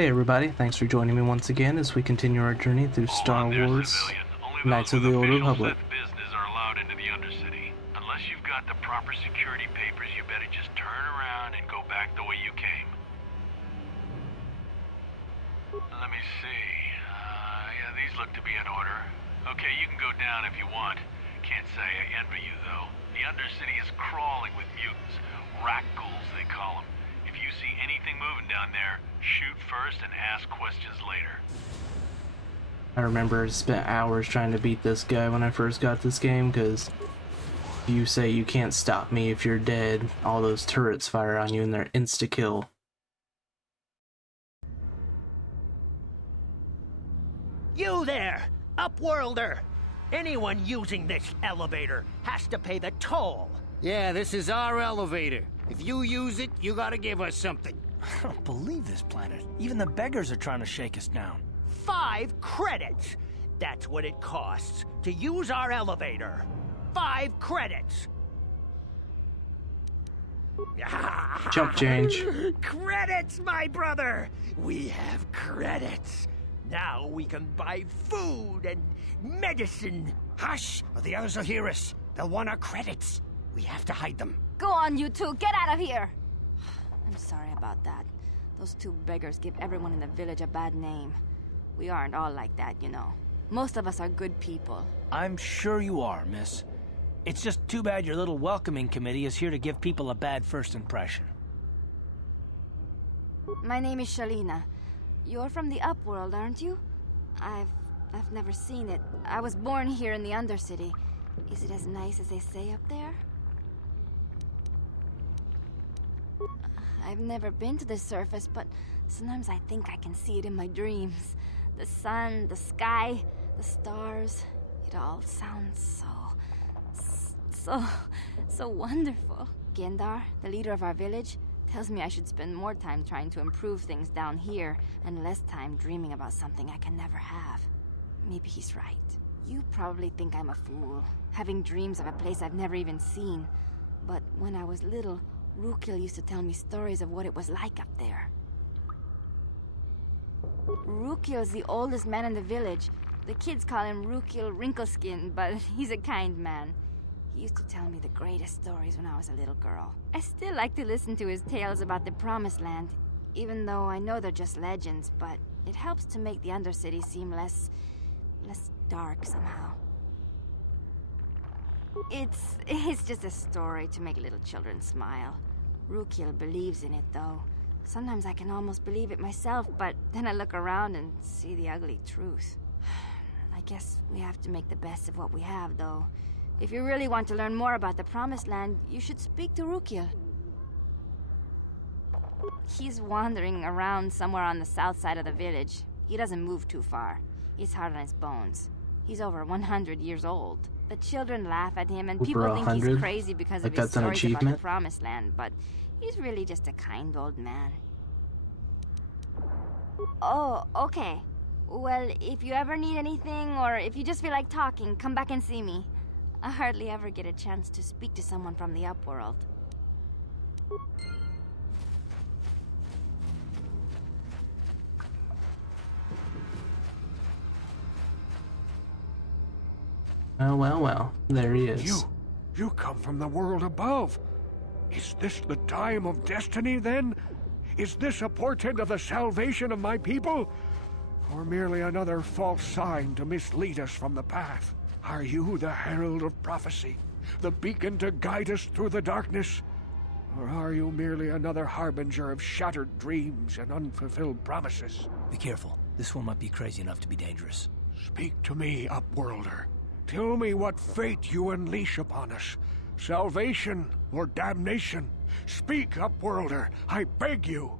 Hey everybody, thanks for joining me once again as we continue our journey through Star Wars Knights of the Old Republic. Business are allowed into the Undercity. Unless you've got the proper security papers, you better just turn around and go back the way you came. Let me see. Yeah, these look to be in order. Okay, you can go down if you want. Can't say I envy you, though. The Undercity is crawling with mutants. Rakghouls, they call them. If you see anything moving down there, shoot first and ask questions later. I remember I spent hours trying to beat this guy when I first got this game, because you say you can't stop me if you're dead, all those turrets fire on you and they're insta-kill. You there, Upworlder! Anyone using this elevator has to pay the toll. Yeah, this is our elevator. If you use it, you gotta give us something. I don't believe this planet. Even the beggars are trying to shake us down. 5 credits! That's what it costs to use our elevator. 5 credits! Jump change. Credits, my brother! We have credits. Now we can buy food and medicine. Hush, or the others will hear us. They'll want our credits. We have to hide them. Go on, you two. Get out of here. I'm sorry about that. Those 2 beggars give everyone in the village a bad name. We aren't all like that, you know. Most of us are good people. I'm sure you are, miss. It's just too bad your little welcoming committee is here to give people a bad first impression. My name is Shalina. You're from the Upworld, aren't you? I've never seen it. I was born here in the Undercity. Is it as nice as they say up there? I've never been to the surface, but sometimes I think I can see it in my dreams. The sun, the sky, the stars. It all sounds so wonderful. Gendar, the leader of our village, tells me I should spend more time trying to improve things down here and less time dreaming about something I can never have. Maybe he's right. You probably think I'm a fool, having dreams of a place I've never even seen. But when I was little, Rukil used to tell me stories of what it was like up there. Rukil's the oldest man in the village. The kids call him Rukil Wrinkleskin, but he's a kind man. He used to tell me the greatest stories when I was a little girl. I still like to listen to his tales about the Promised Land, even though I know they're just legends, but it helps to make the Undercity seem less dark somehow. It's just a story to make little children smile. Rukil believes in it, though. Sometimes I can almost believe it myself, but then I look around and see the ugly truth. I guess we have to make the best of what we have, though. If you really want to learn more about the Promised Land, you should speak to Rukil. He's wandering around somewhere on the south side of the village. He doesn't move too far. It's hard on his bones. He's over 100 years old. The children laugh at him, and people think he's crazy because of his stories about the Promised Land, but he's really just a kind old man. Oh, okay. Well, if you ever need anything, or if you just feel like talking, come back and see me. I hardly ever get a chance to speak to someone from the Upworld. Well, there he is. You come from the world above. Is this the time of destiny, then? Is this a portent of the salvation of my people? Or merely another false sign to mislead us from the path? Are you the herald of prophecy, the beacon to guide us through the darkness? Or are you merely another harbinger of shattered dreams and unfulfilled promises? Be careful. This one might be crazy enough to be dangerous. Speak to me, Upworlder. Tell me what fate you unleash upon us. Salvation or damnation? Speak, Upworlder, I beg you.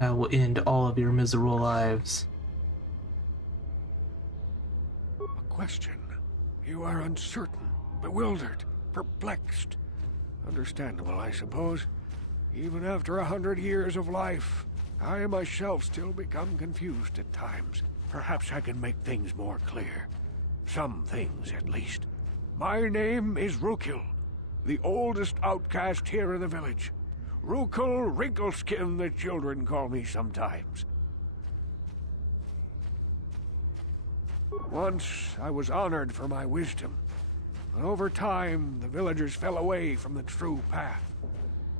I will end all of your miserable lives. A question. You are uncertain, bewildered, perplexed. Understandable, I suppose. Even after 100 years of life, I myself still become confused at times. Perhaps I can make things more clear. Some things, at least. My name is Rukil, the oldest outcast here in the village. Rukil Wrinkleskin, the children call me sometimes. Once I was honored for my wisdom, but over time the villagers fell away from the true path.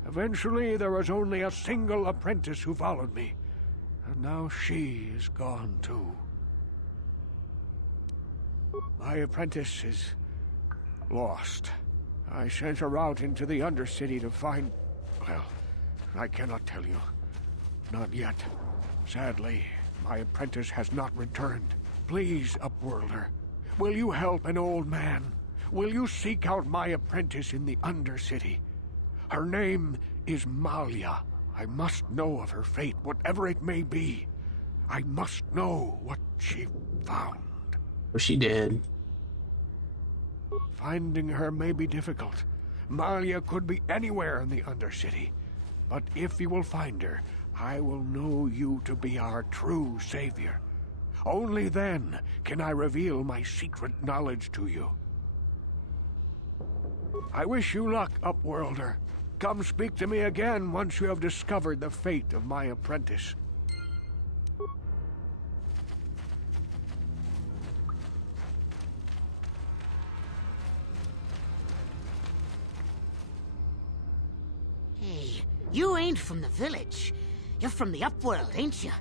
Eventually there was only a single apprentice who followed me, and now she is gone too. My apprentice is lost. I sent her out into the Undercity to find... well, I cannot tell you. Not yet. Sadly, my apprentice has not returned. Please, Upworlder, will you help an old man? Will you seek out my apprentice in the Undercity? Her name is Malia. I must know of her fate, whatever it may be. I must know what she found. Well, she did. Finding her may be difficult. Malia could be anywhere in the Undercity. But if you will find her, I will know you to be our true savior. Only then can I reveal my secret knowledge to you. I wish you luck, Upworlder. Come speak to me again once you have discovered the fate of my apprentice. Hey, you ain't from the village. You're from the Upworld, ain't you?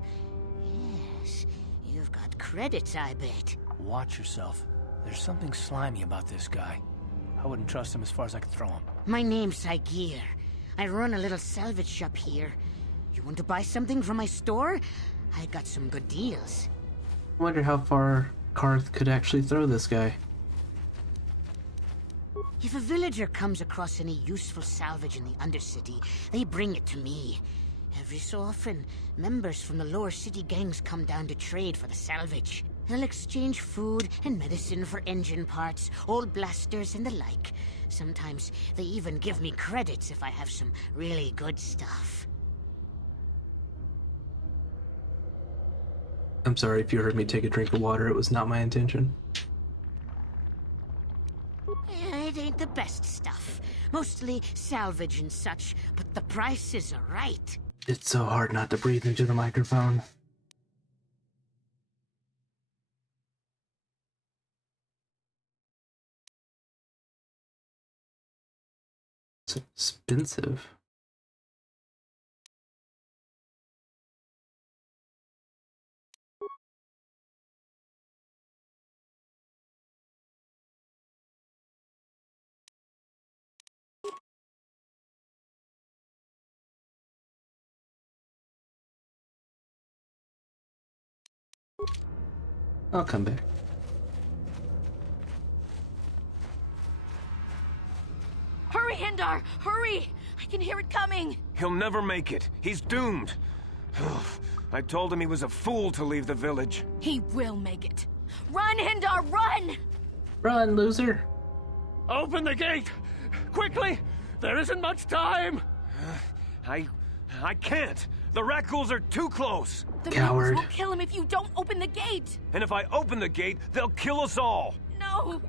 Yes, you've got credits, I bet. Watch yourself. There's something slimy about this guy. I wouldn't trust him as far as I could throw him. My name's Saigir. I run a little salvage shop here. You want to buy something from my store? I got some good deals. I wonder how far Carth could actually throw this guy. If a villager comes across any useful salvage in the Undercity, they bring it to me. Every so often, members from the lower city gangs come down to trade for the salvage. They'll exchange food and medicine for engine parts, old blasters and the like. Sometimes they even give me credits if I have some really good stuff. I'm sorry if you heard me take a drink of water, it was not my intention. It ain't the best stuff. Mostly salvage and such, but the prices are right. It's so hard not to breathe into the microphone. It's expensive. I'll come back. Hurry, Hindar! Hurry! I can hear it coming! He'll never make it. He's doomed. I told him he was a fool to leave the village. He will make it. Run, Hindar, run! Run, loser! Open the gate! Quickly! There isn't much time! I can't. The rakghouls are too close. The Coward. mutants will kill him if you don't open the gate! And if I open the gate, they'll kill us all. No!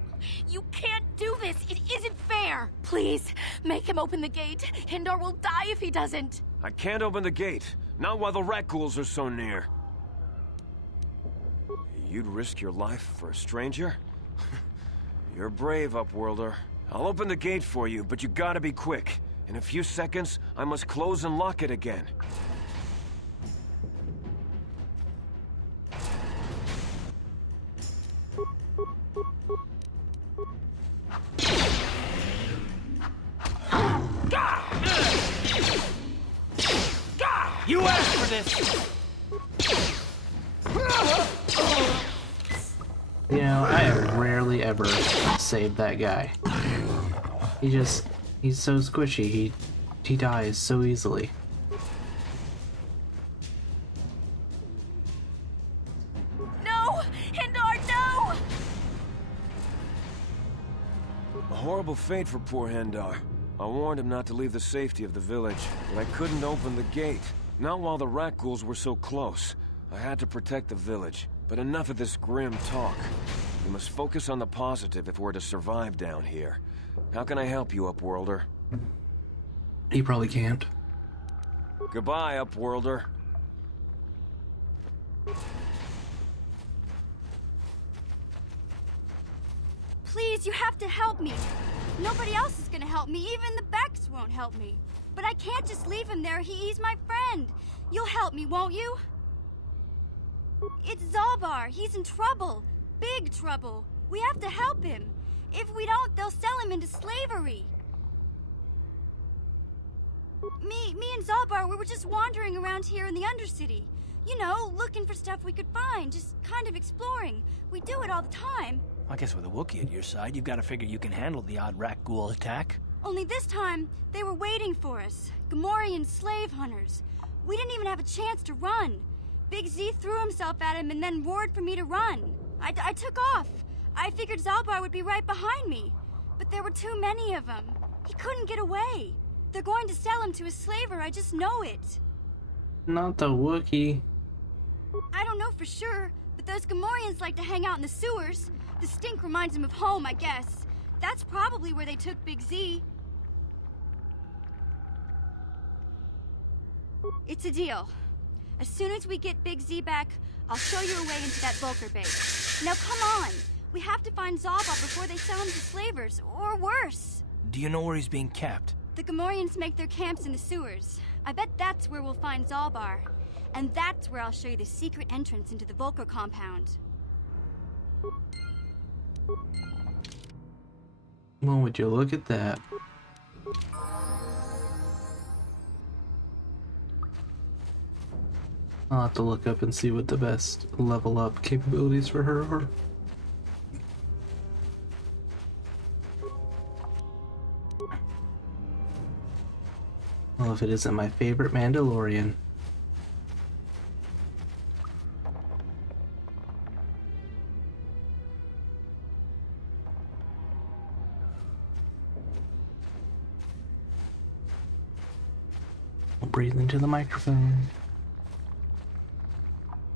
You can't do this! It isn't fair! Please, make him open the gate. Hindar will die if he doesn't. I can't open the gate. Not while the rakghouls are so near. You'd risk your life for a stranger? You're brave, Upworlder. I'll open the gate for you, but you gotta be quick. In a few seconds, I must close and lock it again. You asked for this! You know, I have rarely ever saved that guy. He's so squishy, he dies so easily. No! Hindar, no! A horrible fate for poor Hendar. I warned him not to leave the safety of the village, but I couldn't open the gate. Not while the rakghouls were so close. I had to protect the village. But enough of this grim talk. We must focus on the positive if we're to survive down here. How can I help you, Upworlder? He probably can't. Goodbye, Upworlder. Please, you have to help me. Nobody else is gonna help me. Even the Becks won't help me. But I can't just leave him there. He's my friend. You'll help me, won't you? It's Zalbar. He's in trouble. Big trouble. We have to help him. If we don't, they'll sell him into slavery. Me and Zalbar, we were just wandering around here in the Undercity. You know, looking for stuff we could find, just kind of exploring. We do it all the time. I guess with a Wookiee at your side, you've got to figure you can handle the odd rakghoul attack. Only this time, they were waiting for us. Gamorrean slave hunters. We didn't even have a chance to run. Big Z threw himself at him and then roared for me to run. I took off. I figured Zalbar would be right behind me. But there were too many of them. He couldn't get away. They're going to sell him to a slaver, I just know it. Not the Wookiee. I don't know for sure, but those Gamorreans like to hang out in the sewers. The stink reminds them of home, I guess. That's probably where they took Big Z. It's a deal. As soon as we get Big Z back, I'll show you a way into that Vulcar base. Now come on! We have to find Zalbar before they sell him to slavers, or worse. Do you know where he's being kept? The Gamorreans make their camps in the sewers. I bet that's where we'll find Zalbar. And that's where I'll show you the secret entrance into the Vulcar compound. Well, would you look at that? I'll have to look up and see what the best level up capabilities for her are. Well, if it isn't my favorite Mandalorian. Breathe into the microphone.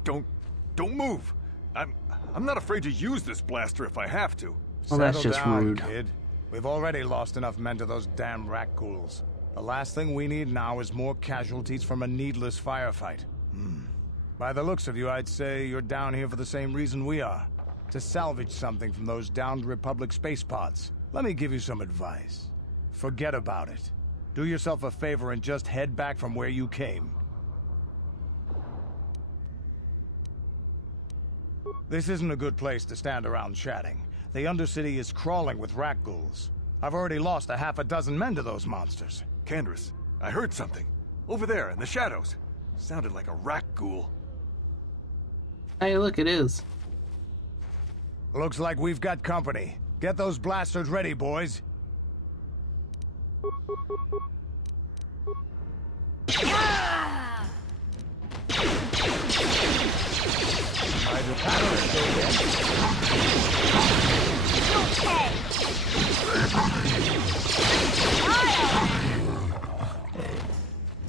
Don't move. I'm not afraid to use this blaster if I have to. Well, that's Settle just down, rude. Kid. We've already lost enough men to those damn rakghouls. The last thing we need now is more casualties from a needless firefight. By the looks of you, I'd say you're down here for the same reason we are. To salvage something from those downed Republic space pods. Let me give you some advice. Forget about it. Do yourself a favor and just head back from where you came. This isn't a good place to stand around chatting. The Undercity is crawling with rakghouls. I've already lost a half a dozen men to those monsters. Candace, I heard something. Over there, in the shadows. Sounded like a rakghoul. Hey, look, it is. Looks like we've got company. Get those blasters ready, boys.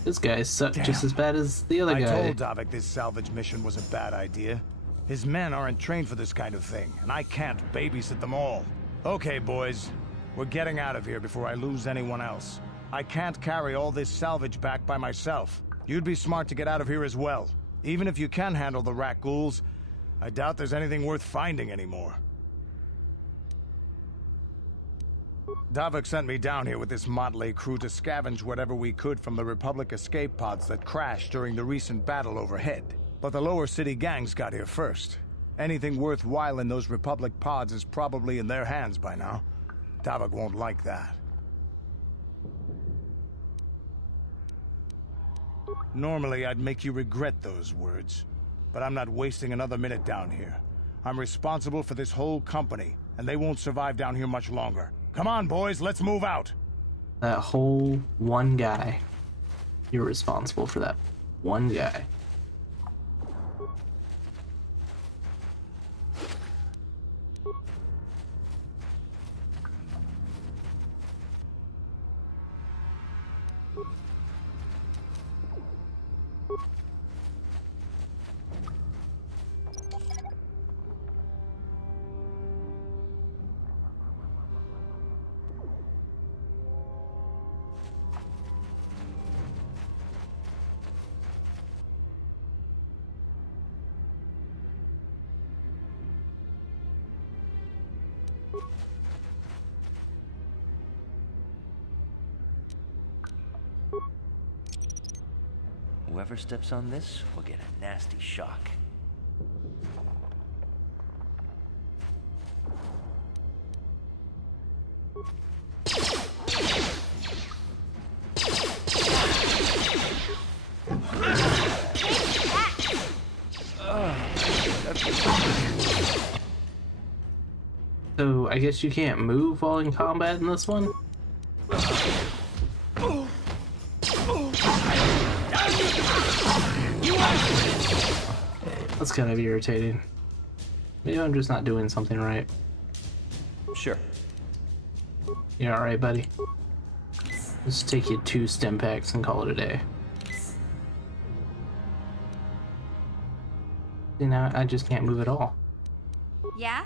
This guy sucked just as bad as the other guy. I told Davik this salvage mission was a bad idea. His men aren't trained for this kind of thing, and I can't babysit them all. Okay, boys. We're getting out of here before I lose anyone else. I can't carry all this salvage back by myself. You'd be smart to get out of here as well. Even if you can handle the rakghouls, I doubt there's anything worth finding anymore. Davik sent me down here with this motley crew to scavenge whatever we could from the Republic escape pods that crashed during the recent battle overhead. But the lower city gangs got here first. Anything worthwhile in those Republic pods is probably in their hands by now. Davik won't like that. Normally, I'd make you regret those words. But I'm not wasting another minute down here. I'm responsible for this whole company, and they won't survive down here much longer. Come on, boys, let's move out! That whole one guy. You're responsible for that one guy. whoever steps on this will get a nasty shock. So, I guess you can't move while in combat in this one? That's kind of irritating. Maybe I'm just not doing something right. Sure. You alright, buddy? Let's take you 2 stim packs and call it a day. See, now I just can't move at all. Yeah?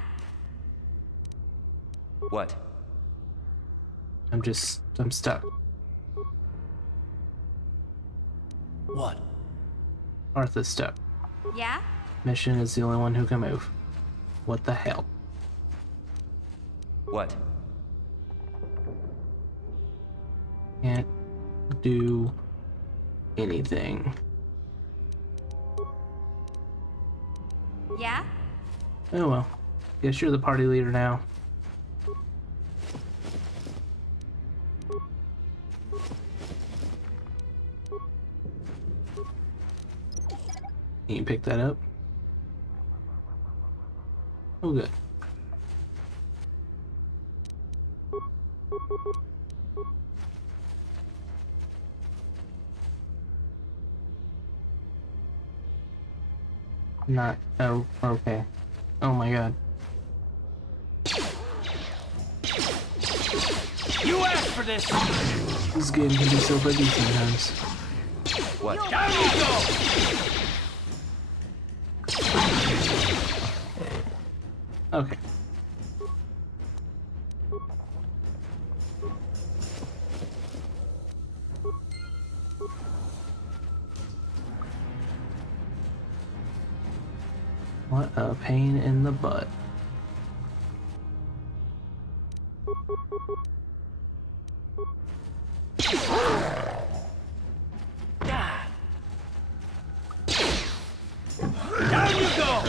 What? I'm stuck. What? Carth is stuck. Yeah? Mission is the only one who can move. What the hell? What? Can't do anything. Yeah? Oh well. Guess you're the party leader now. Can you pick that up? Oh, good. Not. Oh, okay. Oh my god. You asked for this! This game can be so buggy sometimes. What? Down you go! Okay. What a pain in the butt. Down you go!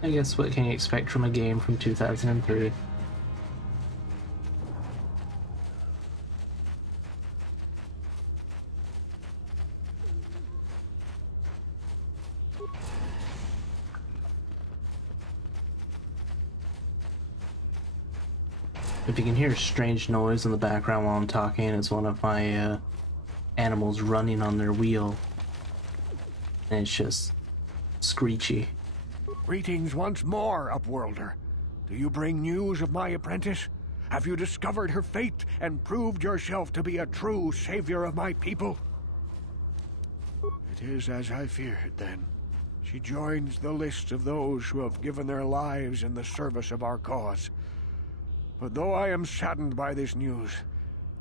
I guess what can you expect from a game from 2003? If you can hear a strange noise in the background while I'm talking, it's one of my animals running on their wheel. And it's just screechy. Greetings once more, Upworlder. Do you bring news of my apprentice? Have you discovered her fate and proved yourself to be a true savior of my people? It is as I feared, then. She joins the list of those who have given their lives in the service of our cause. But though I am saddened by this news,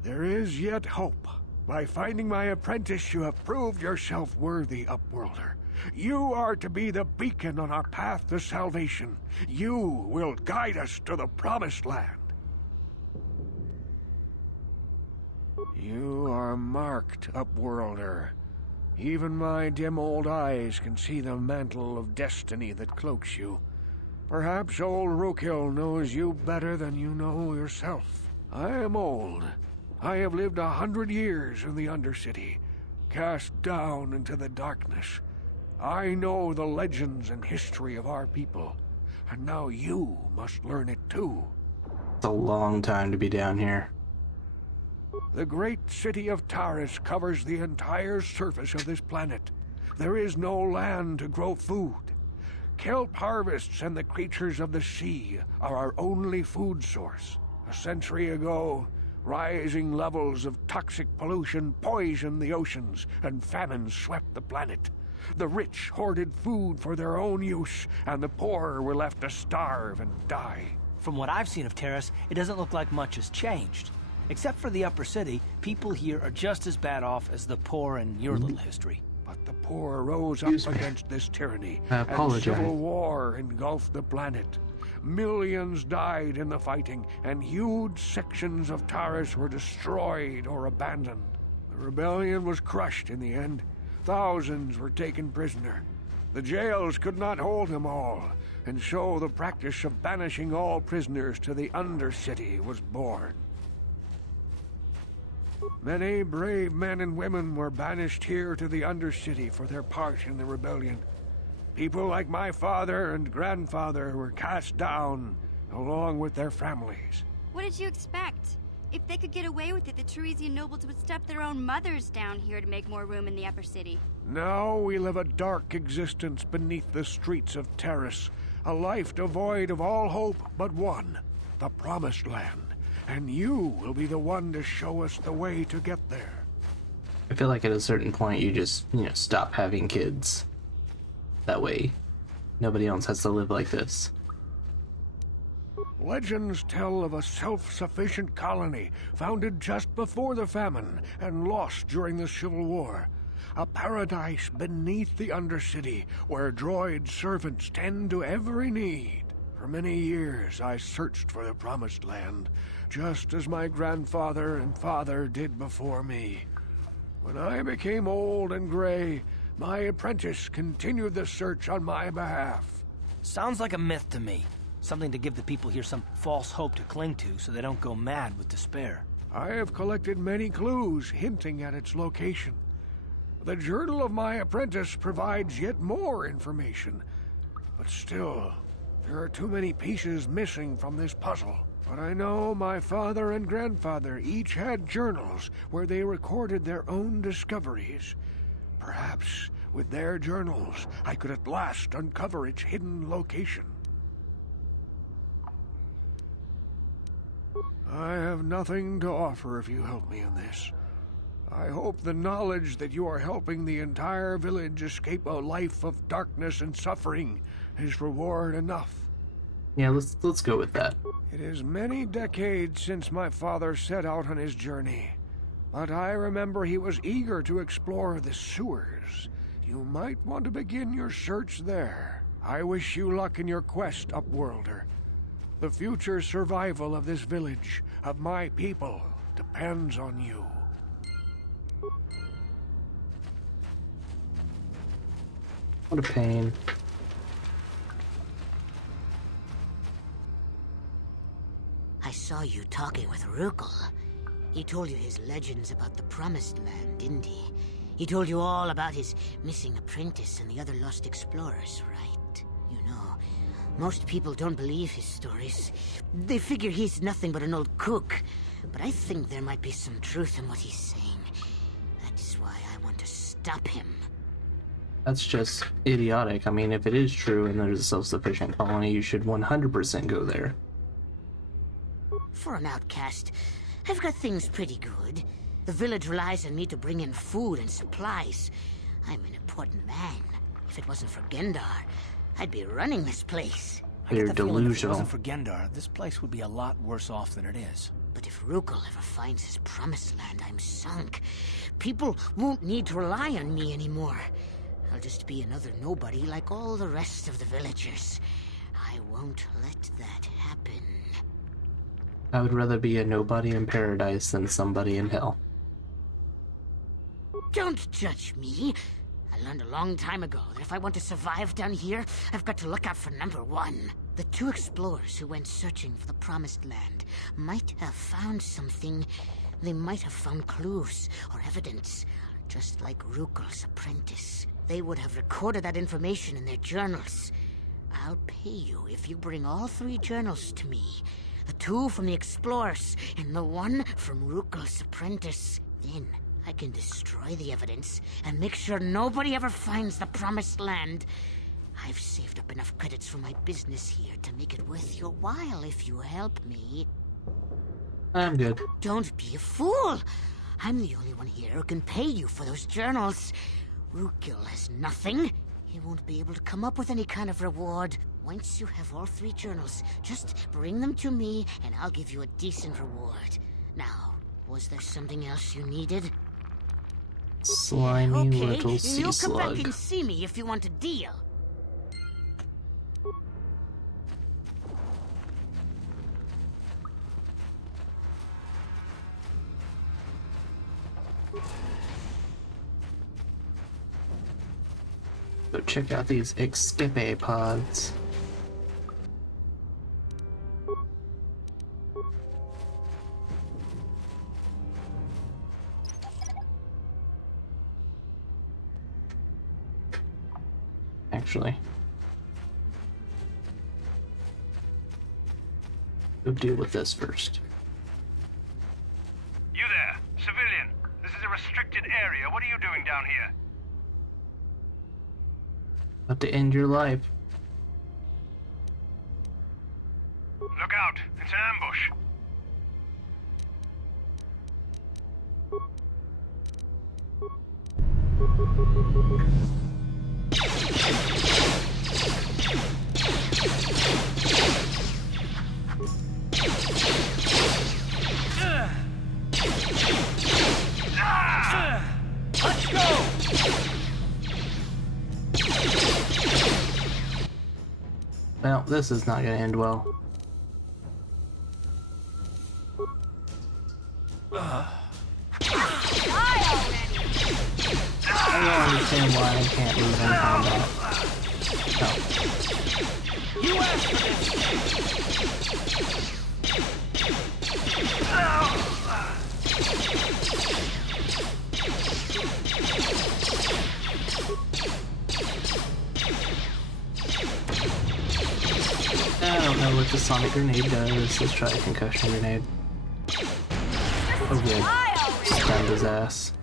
there is yet hope. By finding my apprentice, you have proved yourself worthy, Upworlder. You are to be the beacon on our path to salvation. You will guide us to the promised land. You are marked, Upworlder. Even my dim old eyes can see the mantle of destiny that cloaks you. Perhaps old Rookhill knows you better than you know yourself. I am old. I have lived 100 years in the Undercity, cast down into the darkness. I know the legends and history of our people, and now you must learn it too. It's a long time to be down here. The great city of Taris covers the entire surface of this planet. There is no land to grow food. Kelp harvests and the creatures of the sea are our only food source. A century ago, rising levels of toxic pollution poisoned the oceans, and famine swept the planet. The rich hoarded food for their own use, and the poor were left to starve and die. From what I've seen of Taris, it doesn't look like much has changed. Except for the upper city, people here are just as bad off as the poor in your little history. But the poor rose up against this tyranny, I and apologize. civil war engulfed the planet. Millions died in the fighting, and huge sections of Taris were destroyed or abandoned. The rebellion was crushed in the end. Thousands were taken prisoner. The jails could not hold them all, and so the practice of banishing all prisoners to the Undercity was born. Many brave men and women were banished here to the Undercity for their part in the rebellion. People like my father and grandfather were cast down, along with their families. What did you expect? If they could get away with it, the Tarisian nobles would stuff their own mothers down here to make more room in the upper city. Now we live a dark existence beneath the streets of Taris, a life devoid of all hope but one, the Promised Land. And you will be the one to show us the way to get there. I feel like at a certain point you just, stop having kids. That way, nobody else has to live like this. Legends tell of a self-sufficient colony founded just before the famine and lost during the Civil War. A paradise beneath the Undercity where droid servants tend to every need. For many years I searched for the Promised Land, just as my grandfather and father did before me. When I became old and gray, my apprentice continued the search on my behalf. Sounds like a myth to me. Something to give the people here some false hope to cling to so they don't go mad with despair. I have collected many clues hinting at its location. The journal of my apprentice provides yet more information. But still, there are too many pieces missing from this puzzle. But I know my father and grandfather each had journals where they recorded their own discoveries. Perhaps with their journals, I could at last uncover its hidden location. I have nothing to offer if you help me in this. I hope the knowledge that you are helping the entire village escape a life of darkness and suffering is reward enough. Yeah, let's go with that. It is many decades since my father set out on his journey, but I remember he was eager to explore the sewers. You might want to begin your search there. I wish you luck in your quest, Upworlder. The future survival of this village, of my people, depends on you. What a pain. I saw you talking with Rakghouls. He told you his legends about the Promised Land, didn't he? He told you all about his missing apprentice and the other lost explorers, right? You know, most people don't believe his stories. They figure he's nothing but an old cook. But I think there might be some truth in what he's saying. That's why I want to stop him. That's just idiotic. I mean, if it is true and there's a self-sufficient colony, you should 100% go there. For an outcast, I've got things pretty good. The village relies on me to bring in food and supplies. I'm an important man. If it wasn't for Gendar, I'd be running this place. You're If it delusional. wasn't for Gendar, this place would be a lot worse off than it is. But if Rakghouls ever finds his Promised Land, I'm sunk. People won't need to rely on me anymore. I'll just be another nobody like all the rest of the villagers. I won't let that happen. I would rather be a nobody in paradise than somebody in hell. Don't judge me. I learned a long time ago that if I want to survive down here, I've got to look out for number one. The two explorers who went searching for the Promised Land might have found something. They might have found clues or evidence, just like Rakghouls' apprentice. They would have recorded that information in their journals. I'll pay you if you bring all three journals to me. The two from the explorers and the one from Rakghouls' apprentice. Then I can destroy the evidence and make sure nobody ever finds the Promised Land. I've saved up enough credits for my business here to make it worth your while if you help me. I'm good. Don't be a fool. I'm the only one here who can pay you for those journals. Rakghouls has nothing. He won't be able to come up with any kind of reward. Once you have all three journals, just bring them to me and I'll give you a decent reward. Now, was there something else you needed? slimy Okay, little sea you come back slug. and see me if you want a deal. Go check out these escape pods. Actually, we'll deal with this first. You there, civilian. This is a restricted area. What are you doing down here? About to end your life. Look out. It's an ambush. Let's go! Well, this is not going to end well. I don't understand why I can't move in combat. Oh. You asked for I don't know what the sonic grenade does. Let's try a concussion grenade. Oh good. Stunned his ass.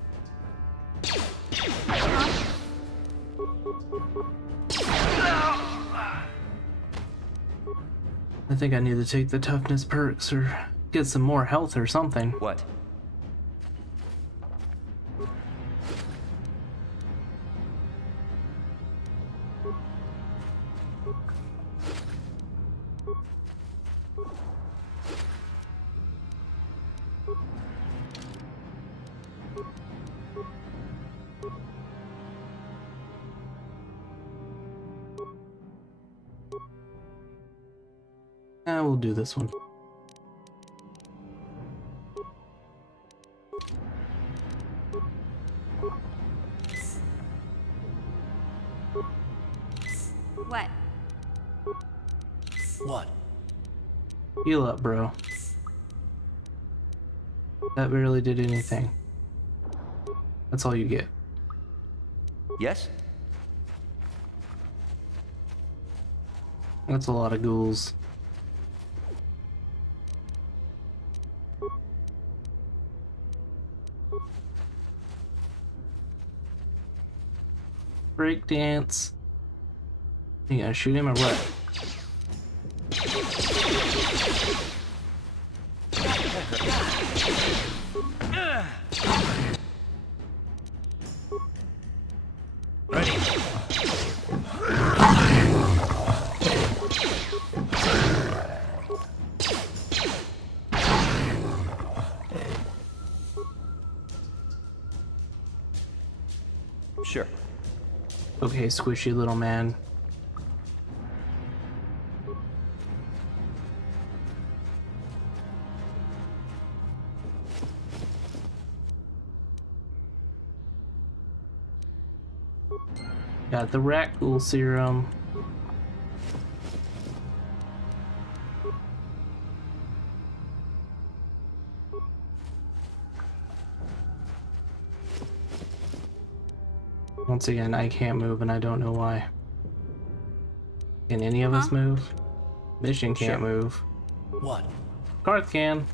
I think I need to take the toughness perks or get some more health or something. What? We'll do this one. What? What? Heal up, bro. That barely did anything. That's all you get. Yes? That's a lot of ghouls. Break dance. You gonna shoot him or what? Sure. Okay, squishy little man. Got the rakghoul serum. Once again, I can't move and I don't know why. Can any of us move? Mission can't move. What? Carth can.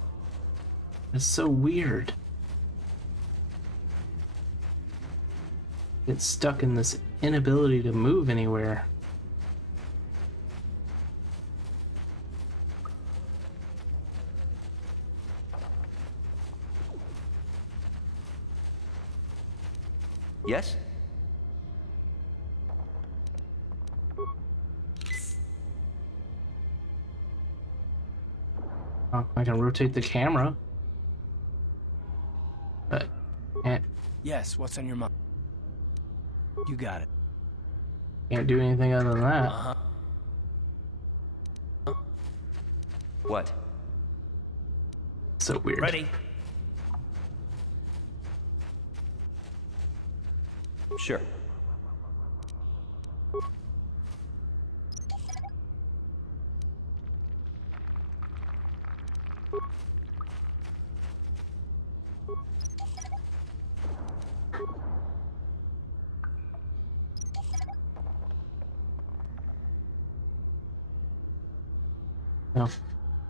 It's so weird. It's stuck in this inability to move anywhere. Yes? Oh, I can rotate the camera. But Yes, what's on your mind? You got it. Can't do anything other than that. Uh-huh. What? So weird. Ready? Sure. Well,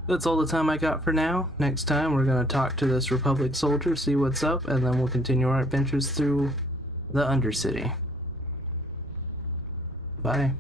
that's all the time I got for now. Next time we're going to talk to this Republic soldier, see what's up, and then we'll continue our adventures through the Undercity. Bye.